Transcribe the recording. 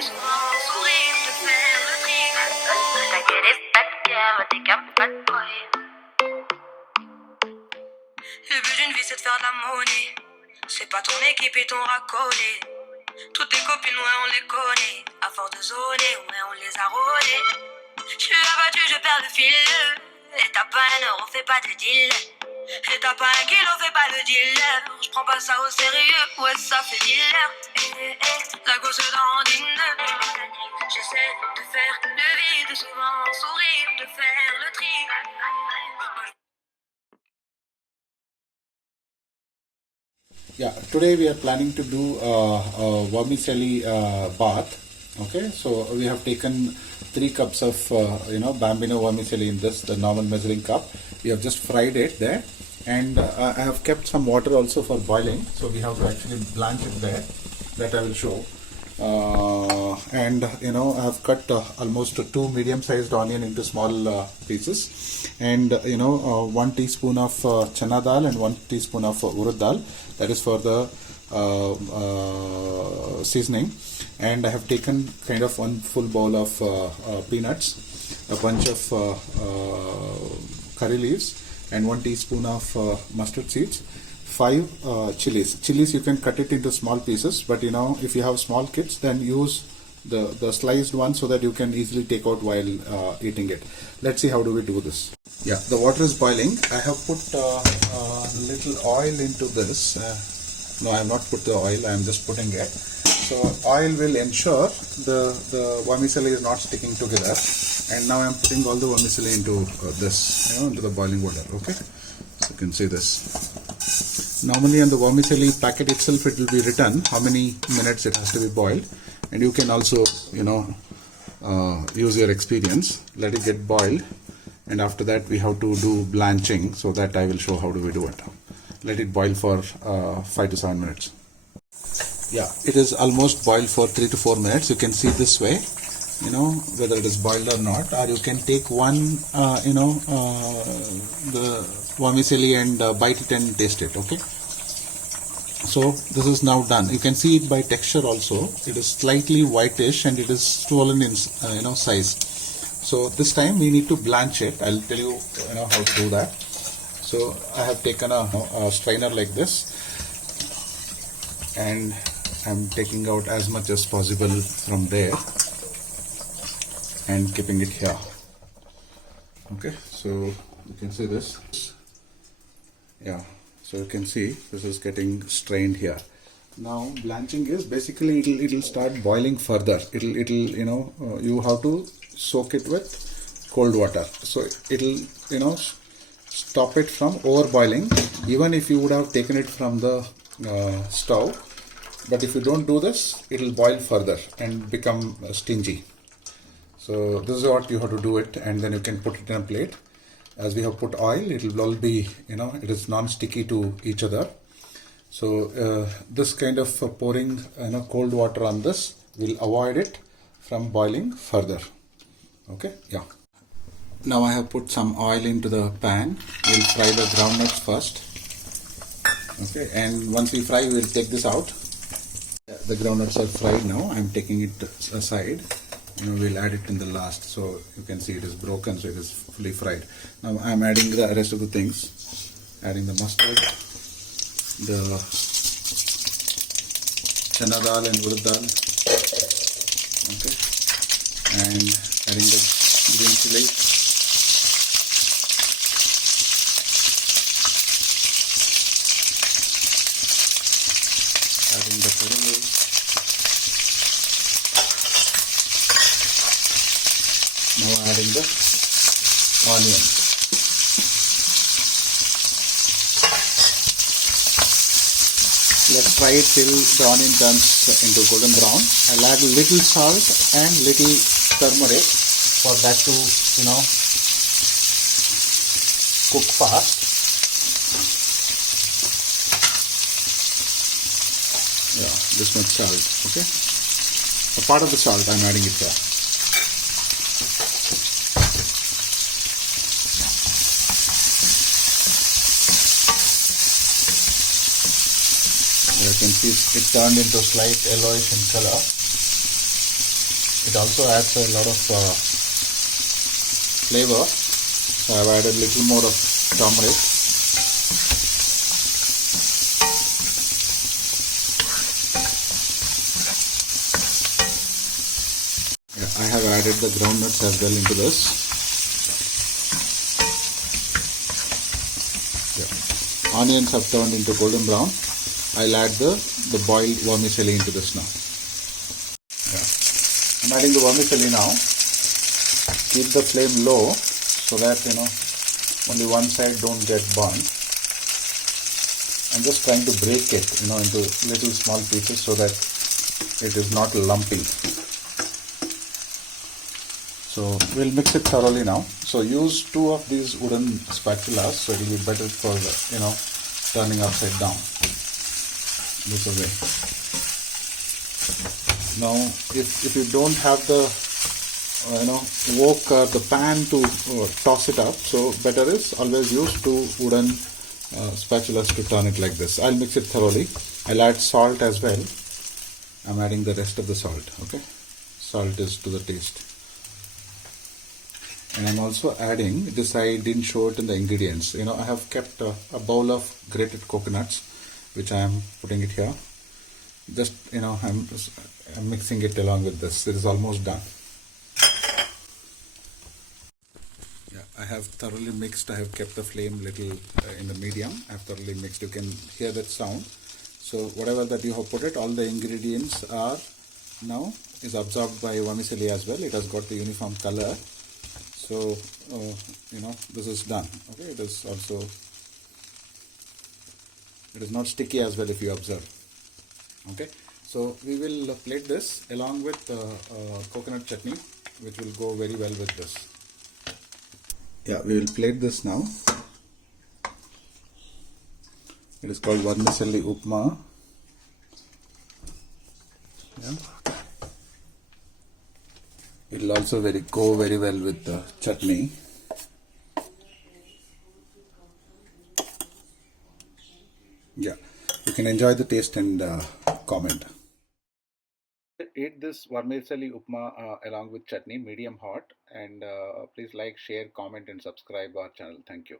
souvent sourire, de faire le tri. T'inquiète, t'es pas de bruit. Le but d'une vie c'est de faire de la monnaie. C'est pas ton équipe et ton racolé. Toutes tes copines, ouais, on les connaît. À force de zoner, ouais, on les a rôlées. Je suis abattu, je perds le fil. Et t'as pas un euro, fais pas de deal. Et t'as pas un kilo, fais pas le dealer. Je prends pas ça au sérieux, ouais, ça fait dealer. La gosse dans dîner. J'essaie de faire le vide, souvent sourire, de faire le tri. Yeah, today we are planning to do a vermicelli bath. Okay, so we have taken 3 cups of Bambino vermicelli in this, the normal measuring cup. We have just fried it there, and I have kept some water also for boiling. So we have to actually blanch it there. That I will show. And I have cut almost 2 medium-sized onion into small pieces, and 1 teaspoon of chana dal and 1 teaspoon of urad dal. That is for the seasoning. And I have taken kind of 1 full bowl of peanuts, a bunch of curry leaves, and 1 teaspoon of mustard seeds. 5 chilies. Chilies you can cut it into small pieces, but if you have small kids, then use the sliced one so that you can easily take out while eating it. Let's see how do we do this. Yeah, the water is boiling. I have put little oil into this. No, I have not put the oil. I am just putting it. So oil will ensure the vermicelli is not sticking together. And now I am putting all the vermicelli into this, into the boiling water. Okay, so you can see this. Normally on the vermicelli packet itself it will be written how many minutes it has to be boiled, and you can also use your experience. Let it get boiled, and after that we have to do blanching, so that I will show how do we do it. Let it boil for 5 to 7 minutes. Yeah, it is almost boiled for 3 to 4 minutes. You can see this way, whether it is boiled or not, or you can take one the vermicelli and bite it and taste it. Okay, so this is now done. You can see it by texture also. It is slightly whitish and it is swollen in size. So this time we need to blanch it. I'll tell you how to do that. So I have taken a strainer like this, and I'm taking out as much as possible from there and keeping it here. Okay, so you can see this. Yeah, so you can see this is getting strained here. Now blanching is basically it'll start boiling further. It'll you have to soak it with cold water, so it'll stop it from over boiling, even if you would have taken it from the stove. But if you don't do this, it'll boil further and become stingy. So this is what you have to do it, and then you can put it in a plate. As we have put oil, it will all be, it is non-sticky to each other. So this kind of pouring cold water on this will avoid it from boiling further. Okay, yeah. Now I have put some oil into the pan. We'll fry the groundnuts first. Okay, and once we fry, we'll take this out. The groundnuts are fried now. I'm taking it aside. We'll add it in the last, so you can see it is broken, so it is fully fried. Now I'm adding the rest of the things. Adding the mustard, the chana dal and urad dal. Okay, and adding the green chili. Adding the curry leaves. Now adding the onion. Let's fry it till the onion turns into golden brown. I'll add a little salt and little turmeric for that to cook fast. Yeah, this much salt. Okay, a part of the salt I'm adding it here. You can see it turned into slight yellowish in color. It also adds a lot of flavor. So I've added a little more of turmeric. Yeah, I have added the groundnuts as well into this. Yeah. Onions have turned into golden brown. I'll add the boiled vermicelli into this now. Yeah. I'm adding the vermicelli now. Keep the flame low so that only one side don't get burnt. I'm just trying to break it into little small pieces so that it is not lumpy. So we'll mix it thoroughly now. So use 2 of these wooden spatulas, so it will be better for turning upside down this way. Now if you don't have the wok or the pan to toss it up, so better is always use 2 wooden spatulas to turn it like this. I'll mix it thoroughly. I'll add salt as well. I'm adding the rest of the salt. Okay, salt is to the taste. And I'm also adding this. I didn't show it in the ingredients. I have kept a bowl of grated coconuts, which I am putting it here. Just I'm mixing it along with this. It is almost done. Yeah, I have thoroughly mixed. I have kept the flame little in the medium. I have thoroughly mixed. You can hear that sound. So whatever that you have put it, all the ingredients are now is absorbed by vermicelli as well. It has got the uniform color. So this is done. Okay, it is not sticky as well if you observe. Okay, so we will plate this along with coconut chutney, which will go very well with this. Yeah, we will plate this now. It is called vermicelli upma. Yeah. It will also go very well with the chutney. Yeah, you can enjoy the taste and comment. Eat this vermicelli upma along with chutney, medium hot, and please like, share, comment and subscribe our channel. Thank you.